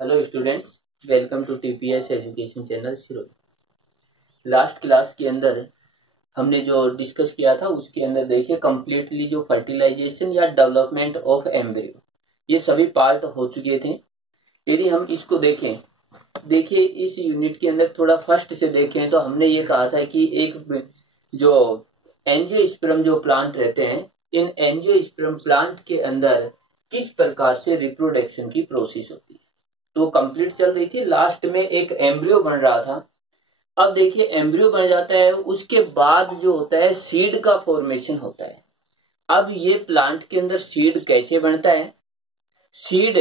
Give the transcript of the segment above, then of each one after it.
Hello students, welcome to TPS education channel शिरोई। Last class के अंदर हमने जो डिस्कस किया था उसके अंदर देखिए कंप्लीटली जो फर्टिलाइजेशन या डेवलपमेंट ऑफ एम्ब्रियो ये सभी पार्ट हो चुके थे। यदि हम इसको देखें, देखिए इस यूनिट के अंदर थोड़ा फर्स्ट से देखें तो हमने ये कहा था कि एक जो एंजियोस्पर्म जो प्लांट रहते हैं, इन एंजियोस्पर्म प्लांट के अंदर किस प्रकार से रिप्रोडक्शन की प्रोसेस होती है तो कंप्लीट चल रही थी। लास्ट में एक एम्ब्रियो बन रहा था। अब देखिए एम्ब्रियो बन जाता है, उसके बाद जो होता है सीड का फॉर्मेशन होता है। अब ये प्लांट के अंदर सीड कैसे बनता है, सीड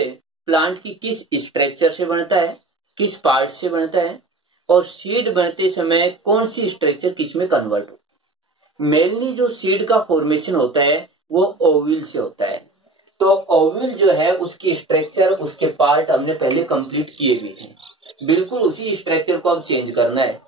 प्लांट की किस स्ट्रक्चर से बनता है, किस पार्ट से बनता है, और सीड बनते समय कौन सी स्ट्रक्चर किस में कन्वर्ट होती है। मेनली जो सीड का फॉर्मेशन होता है वो ओव्यूल से होता है। तो ओव्यूल जो है उसकी स्ट्रक्चर, उसके पार्ट हमने पहले कंप्लीट किए भी थे। बिल्कुल उसी स्ट्रक्चर को अब चेंज करना है।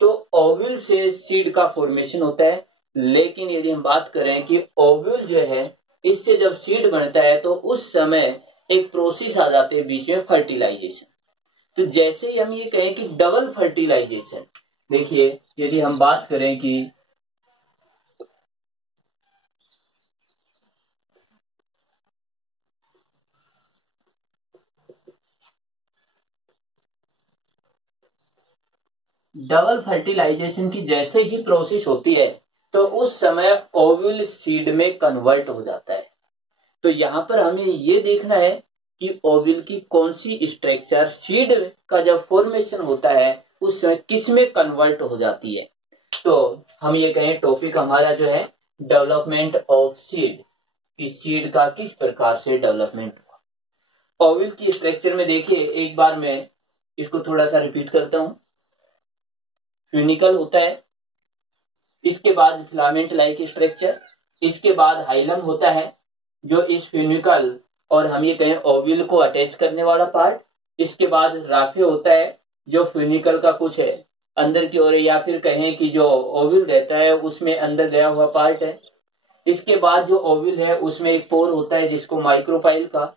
तो ओव्यूल से सीड का फॉर्मेशन होता है। लेकिन यदि हम बात करें कि ओव्यूल जो है इससे जब सीड बनता है तो उस समय एक प्रोसेस आ जाते हैं बीच में, फर्टिलाइजेशन। तो जैसे ही हम ये कहें कि डबल फर्टिलाइजेशन, देखिए यदि हम बात करें कि डबल फर्टिलाइजेशन की जैसे ही प्रोसेस होती है तो उस समय ओव्यूल सीड में कन्वर्ट हो जाता है। तो यहां पर हमें ये देखना है कि ओव्यूल की कौन सी स्ट्रक्चर सीड का जब फॉर्मेशन होता है उस समय किस में कन्वर्ट हो जाती है। तो हम ये कहें टॉपिक हमारा जो है डेवलपमेंट ऑफ सीड, कि सीड का किस प्रकार से डेवलपमेंट हुआ। ओव्यूल की स्ट्रक्चर में देखिए, एक बार मैं इसको थोड़ा सा रिपीट करता हूं। फ्यूनिकल होता है, इसके बाद फिलामेंट लाइक स्ट्रक्चर, इसके बाद हाइलम होता है जो इस फ्यूनिकल और हम ये कहें ओव्यूल को अटैच करने वाला पार्ट। इसके बाद राफे होता है जो फ्यूनिकल का कुछ है अंदर की ओर, या फिर कहें कि जो ओव्यूल रहता है उसमें अंदर गया हुआ पार्ट है। इसके बाद जो ओव्यूल है उसमें एक पोर होता है जिसको माइक्रोपाइल का।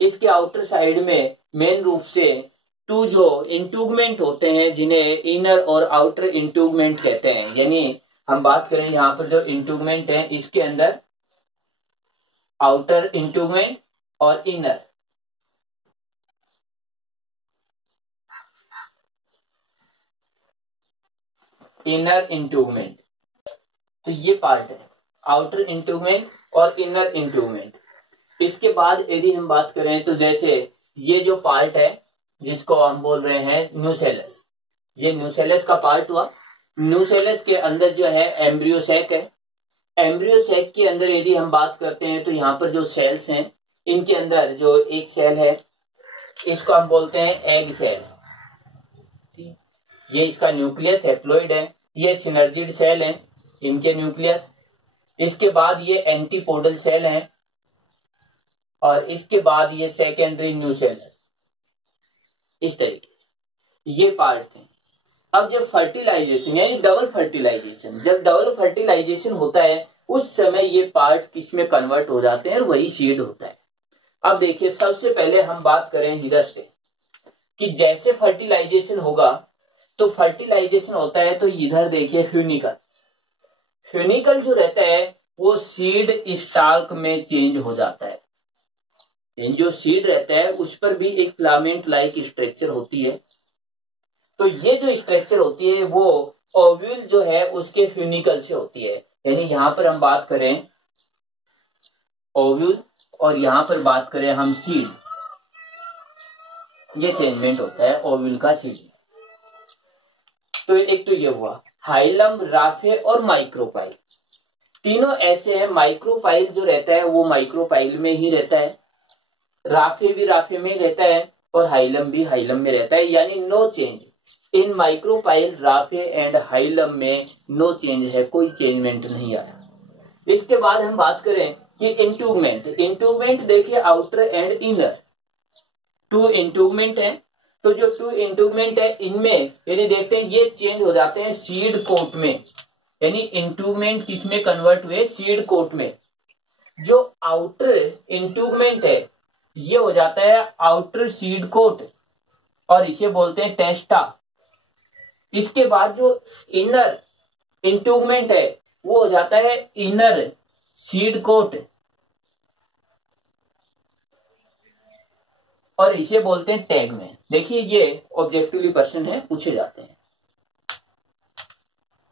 इसके आउटर साइड में मेन रूप से टू जो इंटूगमेंट होते हैं जिन्हें इनर और आउटर इंटूगमेंट कहते हैं। यानी हम बात करें यहाँ पर जो इंटूगमेंट है इसके अंदर आउटर इंटूगमेंट और इनर इंटूगमेंट। तो ये पार्ट है आउटर इंटूगमेंट और इनर इंटूगमेंट। इसके बाद यदि हम बात करें तो जैसे ये जो पार्ट है जिसको हम बोल रहे हैं न्यूसेलस, ये न्यूसेलस का पार्ट हुआ। न्यूसेलस के अंदर जो है एम्ब्रियो सैक है। एम्ब्रियो सैक के अंदर यदि हम बात करते हैं तो यहाँ पर जो सेल्स हैं, इनके अंदर जो एक सेल है इसको हम बोलते हैं एग सेल। ये इसका न्यूक्लियस हैप्लॉइड है। ये सिनर्जिड सेल है, इनके न्यूक्लियस। इसके बाद ये एंटीपोडल सेल है और इसके बाद ये सेकेंडरी न्यूसेलस। इस तरीके से ये पार्ट है। अब जब फर्टिलाइजेशन यानी डबल फर्टिलाइजेशन, जब डबल फर्टिलाइजेशन होता है उस समय ये पार्ट किस में कन्वर्ट हो जाते हैं और वही सीड होता है। अब देखिए सबसे पहले हम बात करें इधर से कि जैसे फर्टिलाइजेशन होगा तो फर्टिलाइजेशन होता है तो इधर देखिए फ्यूनिकल। फ्यूनिकल जो रहता है वो सीड स्टाल्क में चेंज हो जाता है। जो सीड रहता है उस पर भी एक फिलामेंट लाइक स्ट्रक्चर होती है। तो ये जो स्ट्रक्चर होती है वो ओव्यूल जो है उसके फ्यूनिकल से होती है। यानी यहां पर हम बात करें ओव्यूल और यहां पर बात करें हम सीड, ये चेंजमेंट होता है ओव्यूल का सीड। तो एक तो ये हुआ हाइलम, राफे और माइक्रोपाइल। तीनों ऐसे हैं। माइक्रोपाइल जो रहता है वो माइक्रोपाइल में ही रहता है, राफे भी राफे में ही रहता है और हाइलम भी हाइलम में रहता है। यानी no change in micropyle, raphe and hilum में नो चेंज है, कोई चेंजमेंट नहीं आया। इसके बाद हम बात करें कि इंटूगमेंट। इंटूगमेंट देखिए आउटर एंड इनर टू इंटूगमेंट है। तो जो टू इंटूगमेंट है इनमें यदि देखते हैं ये चेंज हो जाते हैं सीड कोट में। यानी इंटूगमेंट किस में कन्वर्ट हुए, सीड कोट में। जो आउटर इंटूगमेंट है ये हो जाता है आउटर सीड कोट और इसे बोलते हैं टेस्टा। इसके बाद जो इनर इंट्यूगमेंट है वो हो जाता है इनर सीड कोट और इसे बोलते हैं टैगमेन। देखिए ये ऑब्जेक्टिवली क्वेश्चन है, पूछे जाते हैं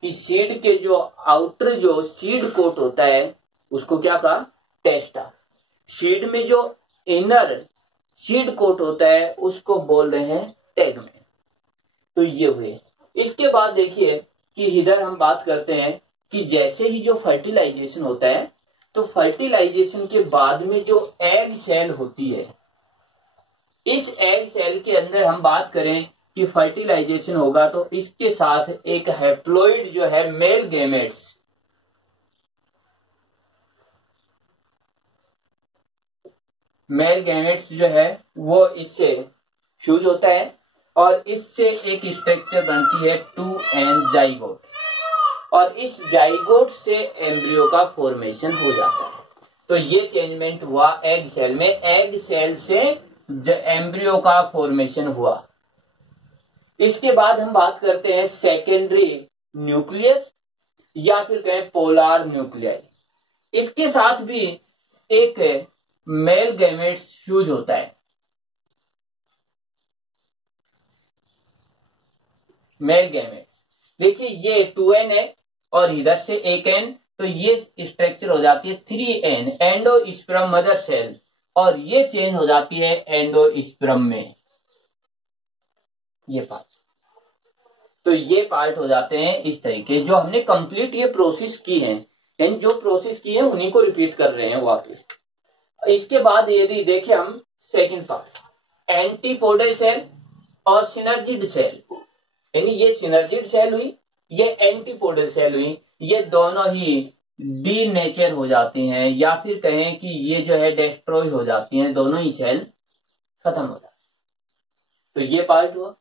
कि सीड के जो आउटर जो सीड कोट होता है उसको क्या कहा, टेस्टा। सीड में जो इनर सीड कोट होता है उसको बोल रहे हैं टैगमेन। तो ये हुए। इसके बाद देखिए कि इधर हम बात करते हैं कि जैसे ही जो फर्टिलाइजेशन होता है तो फर्टिलाइजेशन के बाद में जो एग सेल होती है, इस एग सेल के अंदर हम बात करें कि फर्टिलाइजेशन होगा तो इसके साथ एक हैप्लॉइड जो है मेल गैमेट्स, मेल गैमेट्स जो है वो इससे फ्यूज होता है और इससे एक स्ट्रक्चर बनती है 2n जाइगोट और इस जाइगोट से एम्ब्रियो का फॉर्मेशन हो जाता है। तो ये चेंजमेंट हुआ एग सेल में, एग सेल से एम्ब्रियो का फॉर्मेशन हुआ। इसके बाद हम बात करते हैं सेकेंडरी न्यूक्लियस या फिर कहें पोलार न्यूक्लियाई। इसके साथ भी एक मेल गैमेट्स फ्यूज होता है। मेल गैमेट्स देखिए ये 2n है और इधर से एक n, तो ये स्ट्रक्चर हो जाती है 3n एंडोस्पर्म मदर सेल और ये चेंज हो जाती है एंडोस्पर्म में, ये पार्ट। तो ये पार्ट हो जाते हैं इस तरीके। जो हमने कंप्लीट ये प्रोसेस की है, यानी जो प्रोसेस की है उन्हीं को रिपीट कर रहे हैं वापस। इसके बाद यदि देखें हम सेकंड पार्ट, एंटीपोडल सेल और सिनर्जिड सेल, यानी ये सिनर्जिड सेल हुई, ये एंटीपोडल सेल हुई, ये दोनों ही डी नेचर हो जाती हैं या फिर कहें कि ये जो है डिस्ट्रॉय हो जाती हैं, दोनों ही सेल खत्म हो जाते हैं। तो ये पार्ट हुआ।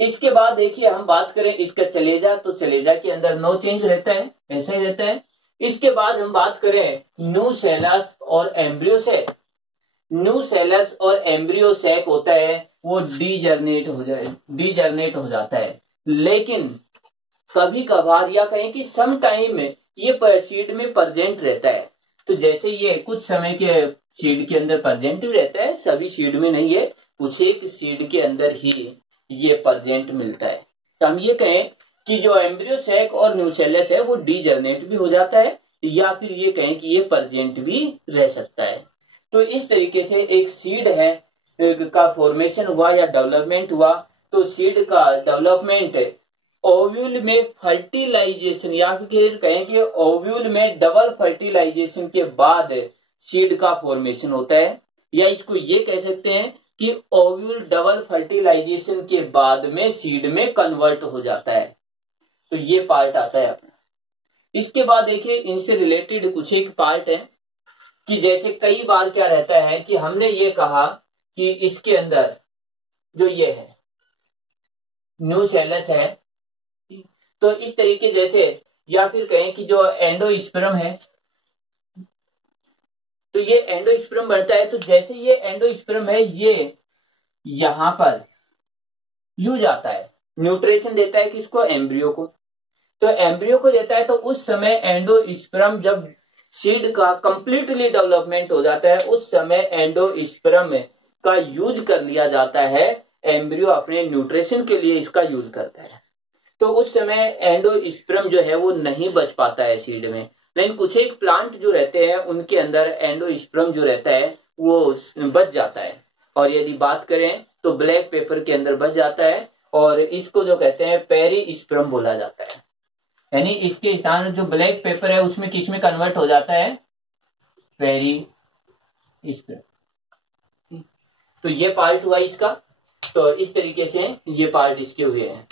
इसके बाद देखिए हम बात करें इसका चलेजा, तो चलेजा के अंदर नो चेंज रहता है, ऐसा ही रहता है। इसके बाद हम बात करें न्यूसेलस और एम्ब्रियो सेक। न्यूसेलस और एम्ब्रियो सेक होता है वो डीजर्नेट हो जाता है, लेकिन कभी कभार या कहें कि सम टाइम ये सीड में प्रेजेंट रहता है। तो जैसे ये कुछ समय के सीड के अंदर प्रेजेंट भी रहता है, सभी सीड में नहीं है, कुछ एक सीड के अंदर ही ये प्रेजेंट मिलता है। तो हम ये कहें कि जो एम्ब्रियो सेक और न्यूसेलस है वो डीजर्नेट भी हो जाता है या फिर ये कहें कि ये प्रेजेंट भी रह सकता है। तो इस तरीके से एक सीड है का फॉर्मेशन हुआ या डेवलपमेंट हुआ। तो सीड का डेवलपमेंट ओव्यूल में फर्टिलाइजेशन या फिर कहें कि ओव्यूल में डबल फर्टिलाइजेशन के बाद सीड का फॉर्मेशन होता है, या इसको ये कह सकते हैं कि ओव्यूल डबल फर्टिलाइजेशन के बाद में सीड में कन्वर्ट हो जाता है। तो ये पार्ट आता है अपना। इसके बाद देखिए इनसे रिलेटेड कुछ एक पार्ट है कि जैसे कई बार क्या रहता है कि हमने ये कहा कि इसके अंदर जो ये है न्यूसेलस है, तो इस तरीके जैसे या फिर कहें कि जो एंडोस्पर्म है, तो ये एंडोस्पर्म बनता है। तो जैसे ये एंडोस्पर्म है ये यहां पर यूज आता है, न्यूट्रिशन देता है किसको, एम्ब्रियो को। तो एम्ब्रियो को देता है, तो उस समय एंडोस्पर्म जब सीड का कंप्लीटली डेवलपमेंट हो जाता है उस समय एंडोस्पर्म का यूज कर लिया जाता है, एम्ब्रियो अपने न्यूट्रिशन के लिए इसका यूज करता है। तो उस समय एंडोस्पर्म जो है वो नहीं बच पाता है सीड में। लेकिन कुछ एक प्लांट जो रहते हैं उनके अंदर एंडोस्पर्म जो रहता है वो बच जाता है, और यदि बात करें तो ब्लैक पेपर के अंदर बच जाता है और इसको जो कहते हैं पेरिस्पर्म बोला जाता है। यानी इसके स्थान जो ब्लैक पेपर है उसमें किस में कन्वर्ट हो जाता है, पेरिस्पर्म। तो ये पार्ट हुआ इसका। तो इस तरीके से ये पार्ट इसके हुए हैं।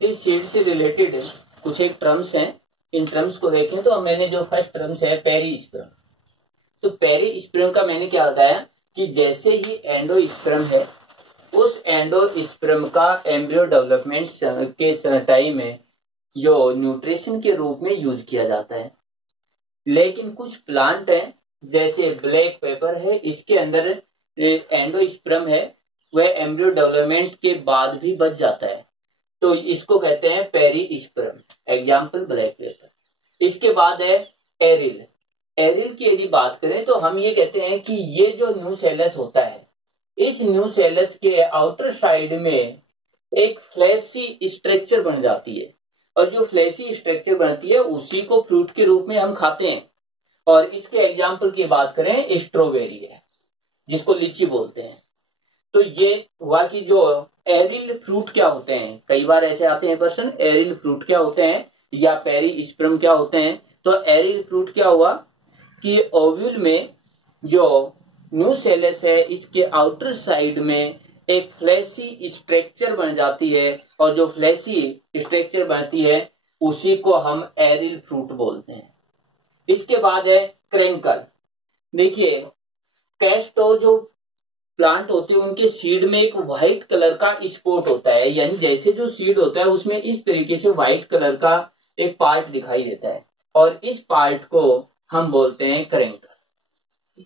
इस सीड से रिलेटेड कुछ एक टर्म्स हैं, इन टर्म्स को देखें तो मैंने जो फर्स्ट टर्म्स है पेरिस्पर्म। तो पेरिस्पर्म का मैंने क्या बताया कि जैसे ही एंडोस्पर्म है उस एंडोस्पर्म का एम्ब्रियो डेवलपमेंट के टाइम में जो न्यूट्रिशन के रूप में यूज किया जाता है। लेकिन कुछ प्लांट हैं जैसे ब्लैक पेपर है, इसके अंदर एंडोस्पर्म है, वह एम्ब्रियो डेवलपमेंट के बाद भी बच जाता है, तो इसको कहते हैं पेरिस्पर्म। Example black pepper. इसके बाद है एरिल। एरिल की यदि बात करें तो हम ये कहते हैं कि ये जो न्यूसेलस होता है, इस न्यूसेलस के आउटर साइड में एक फ्लैशी स्ट्रक्चर बन जाती है, और जो फ्लैशी स्ट्रक्चर बनती है उसी को फ्रूट के रूप में हम खाते हैं। और इसके एग्जाम्पल की बात करें, स्ट्रॉबेरी है जिसको लीची बोलते हैं। तो ये हुआ कि जो एरिल फ्रूट क्या होते हैं, कई बार ऐसे आते हैं प्रश्न, एरिल फ्रूट क्या होते हैं या पेरिस्पर्म क्या होते हैं। तो एरिल फ्रूट क्या हुआ कि ओव्यूल में जो न्यूसेलस है, इसके आउटर साइड में एक फ्लैशी स्ट्रक्चर बन जाती है, और जो फ्लैशी स्ट्रक्चर बनती है उसी को हम एरिल फ्रूट बोलते हैं। इसके बाद है क्रैंकल। देखिए, कैस्टोर जो प्लांट होते हैं उनके सीड में एक व्हाइट कलर का स्पॉट होता है, यानी जैसे जो सीड होता है उसमें इस तरीके से व्हाइट कलर का एक पार्ट दिखाई देता है, और इस पार्ट को हम बोलते हैं क्रैंकल।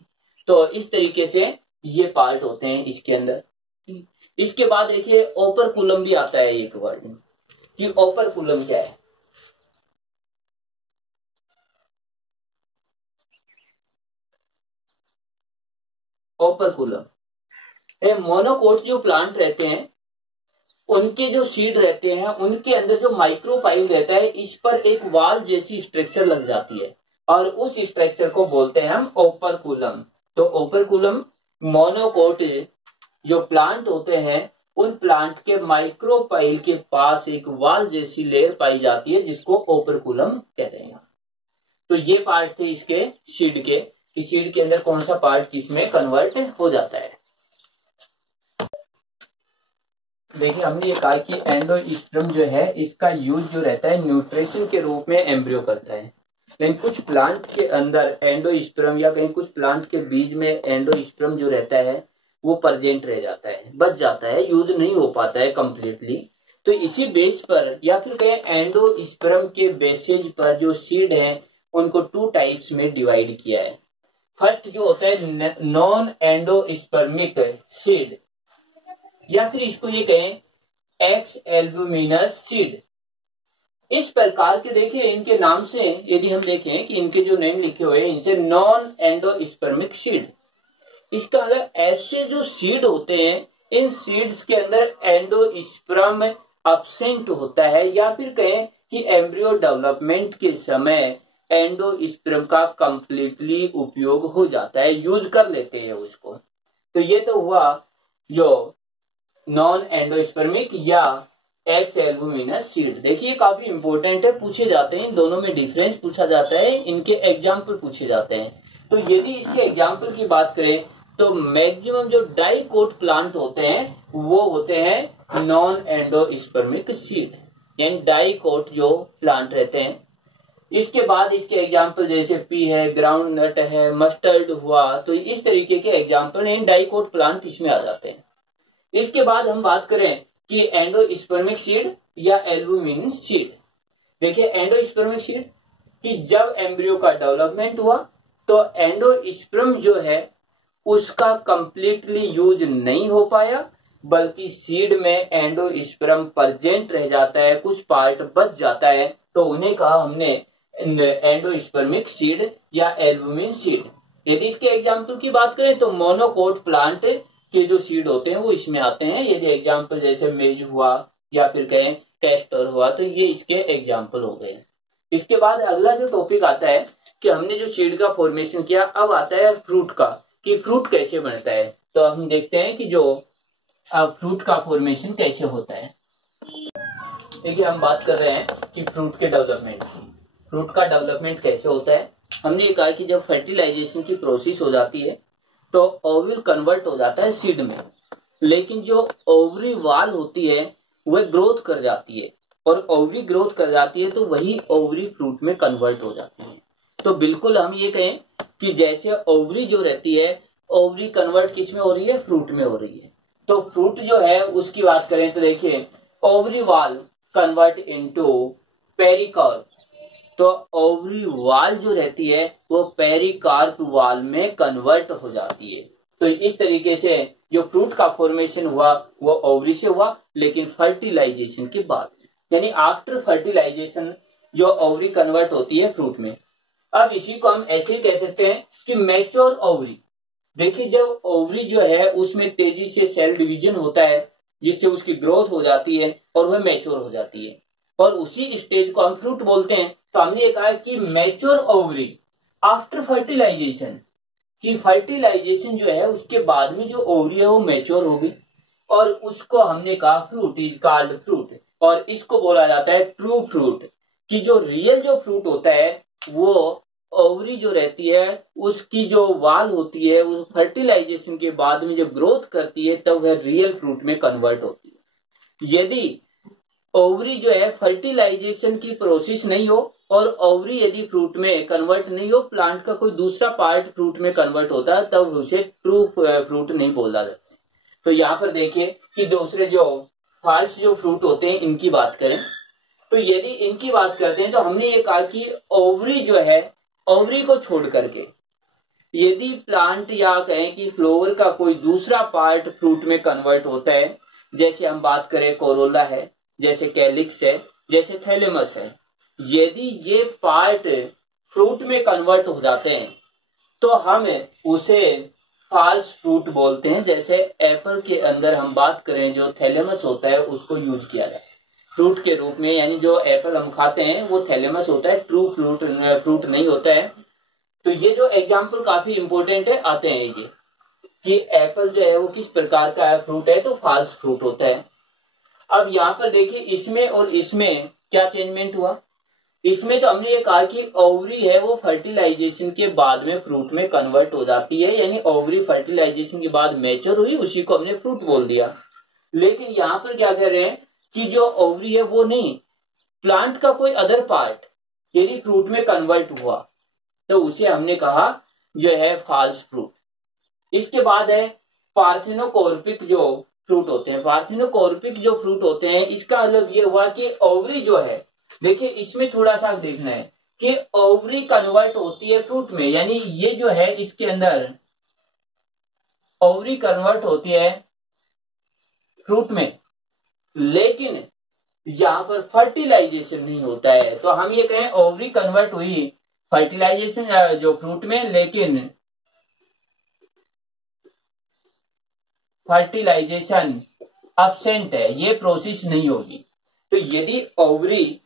तो इस तरीके से ये पार्ट होते हैं इसके अंदर। इसके बाद देखिए ओपरकुलम भी आता है एक वर्ड, कि ओपरकुलम क्या है। ओपरकुलम मोनोकोट जो प्लांट रहते हैं उनके जो सीड रहते हैं उनके अंदर जो माइक्रोपाइल रहता है, इस पर एक वाल जैसी स्ट्रक्चर लग जाती है, और उस स्ट्रक्चर को बोलते हैं हम ओपरकुलम। तो ओपरकुलम मोनोकोट जो प्लांट होते हैं उन प्लांट के माइक्रोपाइल के पास एक वाल जैसी लेयर पाई जाती है, जिसको ओपरकुलम कहते हैं। तो ये पार्ट थे इसके सीड के, कि सीड के अंदर कौन सा पार्ट किसमें कन्वर्ट हो जाता है। देखिए, हमने ये कहा कि एंडोस्पर्म जो है इसका यूज जो रहता है न्यूट्रिशन के रूप में एम्ब्रियो करता है, लेकिन कुछ प्लांट के अंदर एंडोस्पर्म या कहीं कुछ प्लांट के बीज में एंडोस्पर्म जो रहता है वो प्रेजेंट रह जाता है, बच जाता है, यूज नहीं हो पाता है कंप्लीटली। तो इसी बेस पर या फिर कहें एंडोस्पर्म के बेसिस पर जो सीड है उनको टू टाइप्स में डिवाइड किया है। फर्स्ट जो होता है नॉन एंडोस्पर्मिक सीड, या फिर इसको ये कहें एक्स एल्बुमिनस सीड। इस प्रकार के देखिए इनके नाम से यदि हम देखें कि इनके जो नेम लिखे हुए हैं इनसे नॉन एंडोस्पर्मिक सीड, इसका मतलब ऐसे जो सीड होते हैं इन सीड्स के अंदर एंडोस्पर्म एब्सेंट होता है, या फिर कहें कि एम्ब्रियो डेवलपमेंट के समय एंडोस्पर्म का कंप्लीटली उपयोग हो जाता है, यूज कर लेते हैं उसको। तो ये तो हुआ जो नॉन एंडोस्पर्मिक या एक्स एल्बुमिनस सीड। देखिए काफी इंपॉर्टेंट है, पूछे जाते हैं, इन दोनों में डिफरेंस पूछा जाता है, इनके एग्जाम्पल पूछे जाते हैं। तो यदि इसके एग्जाम्पल की बात करें तो मैक्सिमम जो डाइकोट प्लांट होते हैं वो होते हैं नॉन एंडोस्पर्मिक सीड, यानी डाइकोट जो प्लांट रहते हैं। इसके बाद इसके एग्जाम्पल जैसे पी है, ग्राउंड नट है, मस्टर्ड हुआ, तो इस तरीके के एग्जाम्पल इन डाइकोट प्लांट इसमें आ जाते हैं। इसके बाद हम बात करें कि एंडोस्पर्मिक सीड या एल्बुमिन सीड। देखिए एंडोस्पर्मिक सीड कि जब एम्ब्रियो का डेवलपमेंट हुआ तो एंडोस्पर्म जो है उसका कंप्लीटली यूज नहीं हो पाया, बल्कि सीड में एंडोस्पर्म प्रेजेंट रह जाता है, कुछ पार्ट बच जाता है, तो उन्हें कहा हमने एंडोस्पर्मिक सीड या एल्बुमिन सीड। यदि इसके एग्जाम्पल की बात करें तो मोनोकोट प्लांट के जो सीड होते हैं वो इसमें आते हैं। यदि एग्जाम्पल जैसे मेज हुआ या फिर कहें कैस्टर हुआ, तो ये इसके एग्जाम्पल हो गए। इसके बाद अगला जो टॉपिक आता है कि हमने जो सीड का फॉर्मेशन किया, अब आता है फ्रूट का, कि फ्रूट कैसे बनता है। तो हम देखते हैं कि जो फ्रूट का फॉर्मेशन कैसे होता है। देखिए हम बात कर रहे हैं कि फ्रूट के डेवलपमेंट की, फ्रूट का डेवलपमेंट कैसे होता है। हमने ये कहा कि जब फर्टिलाइजेशन की प्रोसेस हो जाती है तो ओव्यूल कन्वर्ट हो जाता है सीड में, लेकिन जो ओवरी वाल होती है वह ग्रोथ कर जाती है, और ओवरी ग्रोथ कर जाती है तो वही ओवरी फ्रूट में कन्वर्ट हो जाती है। तो बिल्कुल हम ये कहें कि जैसे ओवरी जो रहती है, ओवरी कन्वर्ट किस में हो रही है, फ्रूट में हो रही है। तो फ्रूट जो है उसकी बात करें तो देखिए ओवरी वाल कन्वर्ट इनटू पेरिकॉर्ड, तो ओवरी वाल जो रहती है वो पेरिकार्प वाल में कन्वर्ट हो जाती है। तो इस तरीके से जो फ्रूट का फॉर्मेशन हुआ वो ओवरी से हुआ, लेकिन फर्टिलाइजेशन के बाद, यानी आफ्टर फर्टिलाइजेशन जो ओवरी कन्वर्ट होती है फ्रूट में। अब इसी को हम ऐसे ही कह सकते हैं कि मैच्योर ओवरी। देखिए, जब ओवरी जो है उसमें तेजी से सेल डिवीजन होता है जिससे उसकी ग्रोथ हो जाती है और वह मैच्योर हो जाती है, और उसी स्टेज को हम फ्रूट बोलते हैं। तो हमने ये कहा कि मैच्योर ओवरी आफ्टर फर्टिलाइजेशन, कि फर्टिलाइजेशन जो है उसके बाद में जो ओवरी है वो मैच्योर होगी, और उसको हमने कहा फ्रूट इज कॉल्ड फ्रूट। और इसको बोला जाता है ट्रू फ्रूट, कि जो रियल जो फ्रूट होता है वो ओवरी जो रहती है उसकी जो वाल होती है वो फर्टिलाइजेशन के बाद में जो ग्रोथ करती है तब वह रियल फ्रूट में कन्वर्ट होती है। यदि ओवरी जो है फर्टिलाइजेशन की प्रोसेस नहीं हो और ओवरी यदि फ्रूट में कन्वर्ट नहीं हो, प्लांट का कोई दूसरा पार्ट फ्रूट में कन्वर्ट होता है, तब उसे ट्रू फ्रूट नहीं बोला जाता। तो यहाँ पर देखिए कि दूसरे जो फॉल्स जो फ्रूट होते हैं इनकी बात करें, तो यदि इनकी बात करते हैं तो हमने ये कहा कि ओवरी जो है, ओवरी को छोड़ करके यदि प्लांट या कहें कि फ्लावर का कोई दूसरा पार्ट फ्रूट में कन्वर्ट होता है, जैसे हम बात करें कोरोला है, जैसे कैलिक्स है, जैसे थैलेमस है, यदि ये पार्ट फ्रूट में कन्वर्ट हो जाते हैं तो हम उसे फॉल्स फ्रूट बोलते हैं। जैसे एप्पल के अंदर हम बात करें जो थैलेमस होता है उसको यूज किया जाए फ्रूट के रूप में, यानी जो एप्पल हम खाते हैं वो थैलेमस होता है, ट्रू फ्रूट नहीं होता है। तो ये जो एग्जाम्पल काफी इंपॉर्टेंट है, आते हैं ये कि एप्पल जो है वो किस प्रकार का फ्रूट है, तो फॉल्स फ्रूट होता है। अब यहाँ पर देखिए इसमें और इसमें क्या चेंजमेंट हुआ। इसमें तो हमने ये कहा कि ओवरी है वो फर्टिलाइजेशन के बाद में फ्रूट में कन्वर्ट हो जाती है, यानी ओवरी फर्टिलाइजेशन के बाद मैच्योर हुई, उसी को हमने फ्रूट बोल दिया। लेकिन यहाँ पर क्या कर रहे हैं कि जो ओवरी है वो नहीं, प्लांट का कोई अदर पार्ट यदि फ्रूट में कन्वर्ट हुआ तो उसे हमने कहा जो है फॉल्स फ्रूट। इसके बाद है पार्थेनोकॉर्पिक जो फ्रूट होते हैं। पार्थेनोकॉर्पिक जो फ्रूट होते हैं इसका मतलब ये हुआ कि ओवरी जो है, देखिए इसमें थोड़ा सा देखना है कि ओवरी कन्वर्ट होती है फ्रूट में, यानी ये जो है इसके अंदर ओवरी कन्वर्ट होती है फ्रूट में, लेकिन यहाँ पर फर्टिलाइजेशन नहीं होता है। तो हम ये कहें ओवरी कन्वर्ट हुई फर्टिलाइजेशन जो फ्रूट में, लेकिन फर्टिलाइजेशन अब्सेंट है, ये प्रोसेस नहीं होगी। तो यदि ओवरी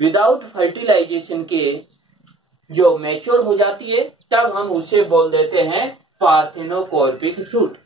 विदाउट फर्टिलाइजेशन के जो मैच्योर हो जाती है तब हम उसे बोल देते हैं पार्थेनोकॉर्पिक फ्रूट।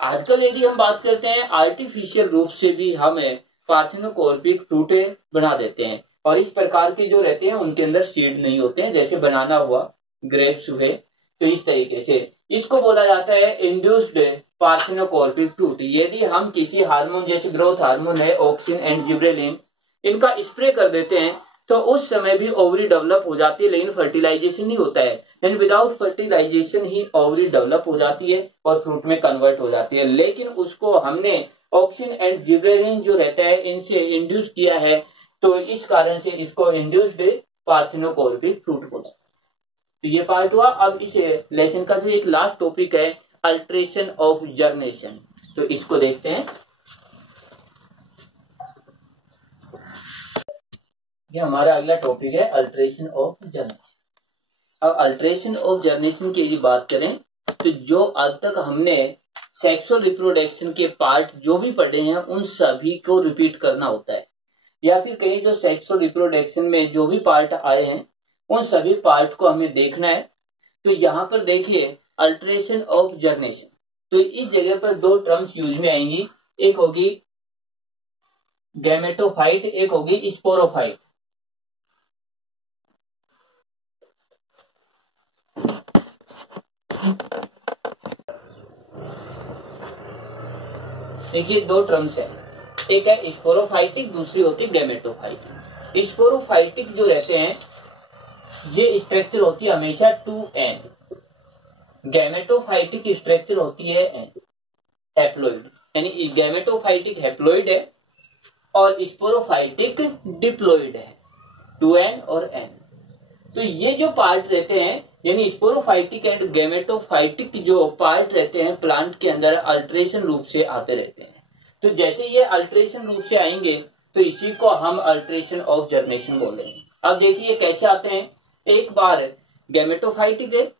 आजकल यदि हम बात करते हैं आर्टिफिशियल रूप से भी हमें पार्थेनोकॉर्पिक फ्रूट बना देते हैं, और इस प्रकार के जो रहते हैं उनके अंदर सीड नहीं होते हैं, जैसे बनाना हुआ, ग्रेप्स हुए। तो इस तरीके से इसको बोला जाता है इंड्यूस्ड पार्थेनोकॉर्पिक फ्रूट। यदि हम किसी हार्मोन जैसे ग्रोथ हार्मोन है, ऑक्सिन एंड जिब्रेलिन, इनका स्प्रे कर देते हैं तो उस समय भी ओवरी डेवलप हो जाती है, लेकिन फर्टिलाइजेशन नहीं होता है, यानी विदाउट फर्टिलाइजेशन ही ओवरी डेवलप हो जाती है और फ्रूट में कन्वर्ट हो जाती है। लेकिन उसको हमने ऑक्सिन एंड जिब्रेलिन जो रहता है इनसे इंड्यूस किया है, तो इस कारण से इसको इंड्यूस्ड पार्थेनोकॉर्पिक फ्रूट बोला। तो ये पार्ट हुआ। अब इस लेसन का जो एक लास्ट टॉपिक है अल्ट्रेशन ऑफ जर्नेशन, तो इसको देखते हैं। ये हमारा अगला टॉपिक है अल्ट्रेशन ऑफ जर्नेशन। अब अल्ट्रेशन ऑफ जर्नेशन की यदि बात करें तो जो आज तक हमने सेक्सुअल रिप्रोडक्शन के पार्ट जो भी पढ़े हैं उन सभी को रिपीट करना होता है, या फिर कहीं जो सेक्सुअल रिप्रोडक्शन में जो भी पार्ट आए हैं उन सभी पार्ट को हमें देखना है। तो यहाँ पर देखिए अल्ट्रेशन ऑफ जर्नेशन, तो इस जगह पर दो टर्म्स यूज में आएंगी, एक होगी गैमेटोफाइट, एक होगी स्पोरोफाइट। देखिए दो टर्म्स है, एक है स्पोरोफाइटिक, दूसरी होती है गैमेटोफाइटिक। स्पोरोफाइटिक जो रहते हैं ये स्ट्रक्चर होती है हमेशा 2n, गैमेटोफाइटिक स्ट्रक्चर होती है हैप्लॉइड, यानी गैमेटोफाइटिक हैप्लॉइड है और स्पोरोफाइटिक डिप्लॉइड है। 2n और n। तो ये जो पार्ट रहते हैं यानी स्पोरोफाइटिक एंड गैमेटोफाइटिक जो पार्ट रहते हैं प्लांट के अंदर अल्ट्रेशन रूप से आते रहते हैं। तो जैसे ये अल्ट्रेशन रूप से आएंगे तो इसी को हम अल्ट्रेशन ऑफ जर्मिनेशन बोलेंगे। अब देखिए ये कैसे आते हैं, एक बार गैमेटोफाइटिक है,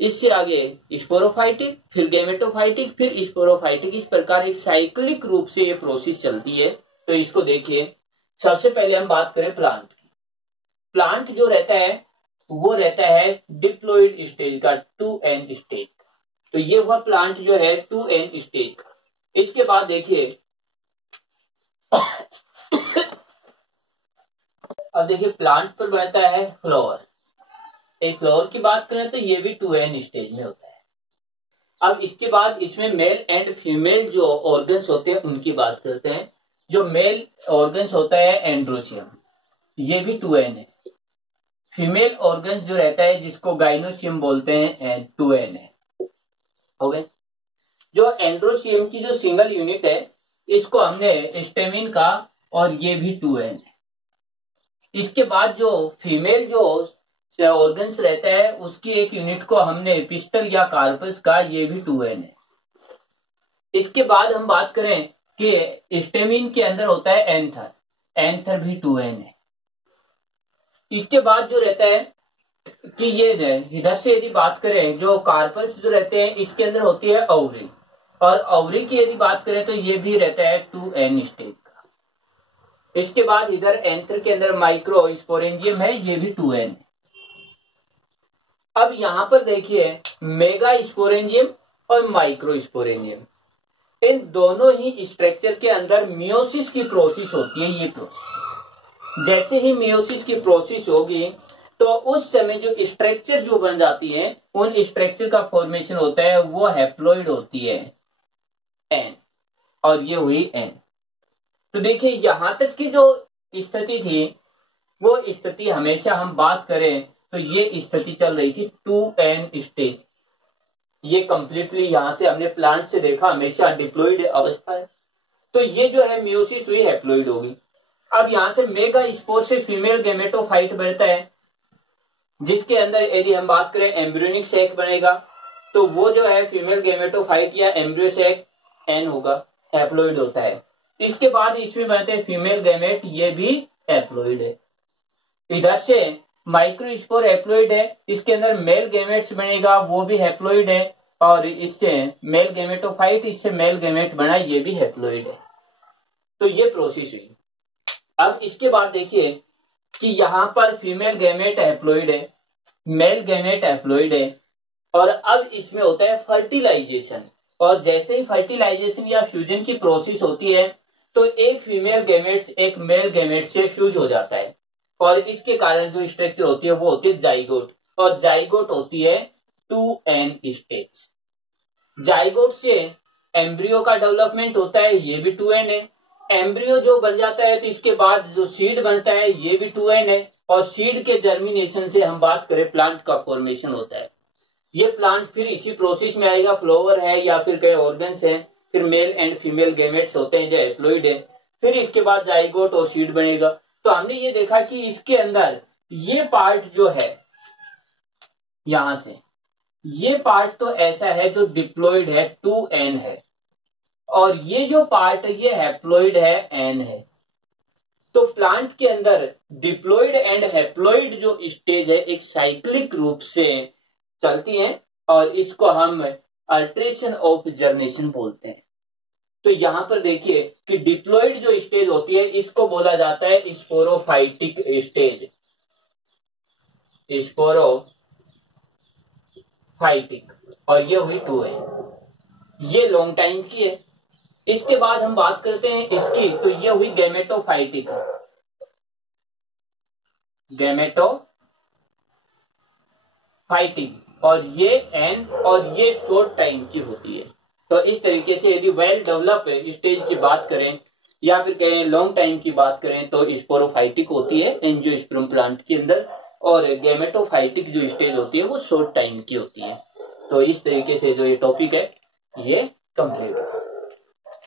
इससे आगे स्पोरोफाइटिक, फिर गैमेटोफाइटिक, फिर स्पोरोफाइटिक, इस प्रकार एक साइक्लिक रूप से ये प्रोसेस चलती है। तो इसको देखिए, सबसे पहले हम बात करें प्लांट की। प्लांट जो रहता है वो रहता है डिप्लॉइड स्टेज का, 2n स्टेज। तो ये हुआ प्लांट जो है 2n स्टेज का। इसके बाद देखिए अब देखिए प्लांट पर बनता है फ्लावर। एक फ्लावर की बात करें तो ये भी 2n स्टेज में होता है। अब इसके बाद इसमें मेल एंड फीमेल जो ऑर्गन्स होते हैं उनकी बात करते हैं। जो मेल ऑर्गन्स होता है एंड्रोशियम, ये भी 2n है। फीमेल ऑर्गन्स जो रहता है जिसको गाइनोशियम बोलते हैं 2n है। हो गए। जो एंड्रोशियम की जो सिंगल यूनिट है इसको हमने स्टेमिन का, और ये भी 2n है। इसके बाद जो फीमेल जो ऑर्गन्स रहता है उसकी एक यूनिट को हमने पिस्टल या कार्पस का, ये भी 2n है। इसके बाद हम बात करें कि स्टेमिन के अंदर होता है एंथर, एंथर भी 2n है। इसके बाद जो रहता है कि ये इधर से यदि बात करें जो कार्पल्स जो रहते हैं इसके अंदर होती है ओवरी, और ओवरी की यदि बात करें तो ये भी रहता है 2n स्टेज का। इसके बाद इधर एंथर के अंदर माइक्रो स्पोरेंजियम है, ये भी 2n है। अब यहां पर देखिए मेगा स्पोरेंजियम और माइक्रो स्पोरेंजियम, इन दोनों ही स्ट्रक्चर के अंदर मियोसिस की प्रोसेस होती है। ये प्रोसेस जैसे ही मियोसिस की प्रोसेस होगी तो उस समय जो स्ट्रक्चर जो बन जाती है उन स्ट्रक्चर का फॉर्मेशन होता है वो हैप्लॉइड होती है n, और ये हुई n। तो देखिए यहां तक की जो स्थिति थी वो स्थिति हमेशा हम बात करें तो ये स्थिति चल रही थी 2n स्टेज। ये कंप्लीटली यहां से हमने प्लांट से देखा हमेशा डिप्लॉइड अवस्था है। तो ये जो है मियोसिस हुई हैप्लॉइड होगी। अब यहां से मेगा स्पोर से फीमेल गैमेटोफाइट बनता है, जिसके अंदर यदि हम बात करें एम्ब्रियोनिक सैक बनेगा तो वो जो है फीमेल गैमेटोफाइट या एम्ब्रियो सैक n होगा, हैप्लॉइड होता है। इसके बाद इसमें बनते हैं फीमेल गैमेट, ये भी हैप्लॉइड है। इधर से माइक्रोस्पोर हैप्लॉइड है, इसके अंदर मेल गैमेट्स बनेगा, वो भी हैप्लॉइड है, और इससे मेल गैमेटोफाइट, इससे मेल गैमेट बना, ये भी हैप्लॉइड है। तो ये प्रोसेस हुई। अब इसके बाद देखिए कि यहां पर फीमेल गैमेट हैप्लॉइड है, मेल गैमेट हैप्लॉइड है, और अब इसमें होता है फर्टिलाइजेशन। और जैसे ही फर्टिलाइजेशन या फ्यूजन की प्रोसेस होती है तो एक फीमेल गैमेट एक मेल गैमेट से फ्यूज हो जाता है, और इसके कारण जो स्ट्रक्चर होती है वो होती है जाइगोट, और जाइगोट होती है 2n स्टेज। जाइगोट से एम्ब्रियो का डेवलपमेंट होता है, ये भी 2n है। एम्ब्रियो जो बन जाता है तो इसके बाद जो सीड बनता है ये भी 2n है, और सीड के जर्मिनेशन से हम बात करें प्लांट का फॉर्मेशन होता है। ये प्लांट फिर इसी प्रोसेस में आएगा, फ्लावर है या फिर कई ऑर्गन्स हैं, फिर मेल एंड फीमेल गैमेट्स होते हैं जो हैप्लॉइड है, फिर इसके बाद जाइगोट और सीड बनेगा। तो हमने ये देखा कि इसके अंदर ये पार्ट जो है यहां से ये पार्ट तो ऐसा है जो डिप्लॉइड है 2n है, और ये जो पार्ट है ये हैप्लॉइड है n है। तो प्लांट के अंदर डिप्लॉइड एंड हैप्लॉइड जो स्टेज है एक साइक्लिक रूप से चलती है, और इसको हम अल्ट्रेशन ऑफ जर्मिनेशन बोलते हैं। तो यहां पर देखिए कि डिप्लॉइड जो स्टेज होती है इसको बोला जाता है स्पोरोफाइटिक स्टेज, स्पोरोफाइटिक, और ये हुई 2n, ये लॉन्ग टाइम की है। इसके बाद हम बात करते हैं इसकी, तो ये हुई गैमेटोफाइटिक, गैमेटोफाइटिक, और ये n और ये शॉर्ट टाइम की होती है। तो इस तरीके से यदि वेल डेवलप स्टेज की बात करें या फिर कहें लॉन्ग टाइम की बात करें तो स्पोरोफाइटिक होती है एंजियोस्पर्म प्लांट के अंदर, और गैमेटोफाइटिक जो स्टेज होती है वो शॉर्ट टाइम की होती है। तो इस तरीके से जो ये टॉपिक है ये कंप्लीट है।